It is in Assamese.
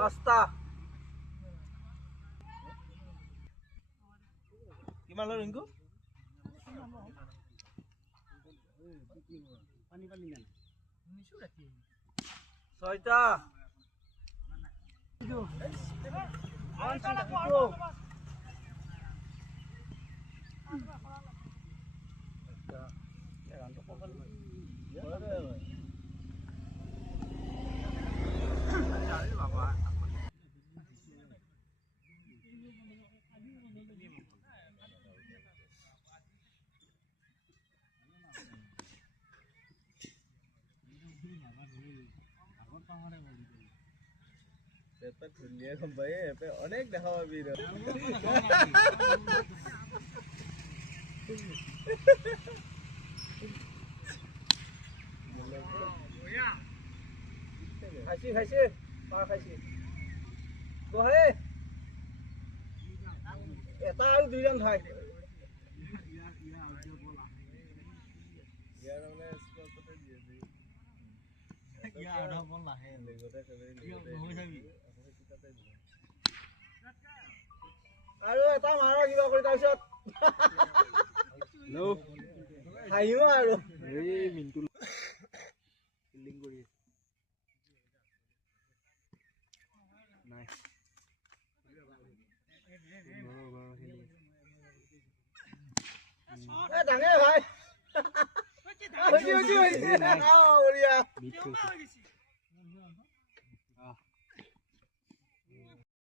পাঁচটা কিমান লয় ৰিংকু ছয়টা ধুনীয়া গম পাই অনেক দেখা পাবি খাইছি খাইছি পাৰ খাইছি বহে এটা আৰু দুইজন খাই ইয়াৰ মানে স্কোৰতে দিয়ে দে ইয়াৰ আধা বল নাহে লগতে চবে হৈ যাবি আৰু এটা মাৰ কিবা কৰি তাৰপিছত নো হাইও আৰু এই মিন্টু ফিল্ডিং কৰি নাই এ ডাঙে ভাই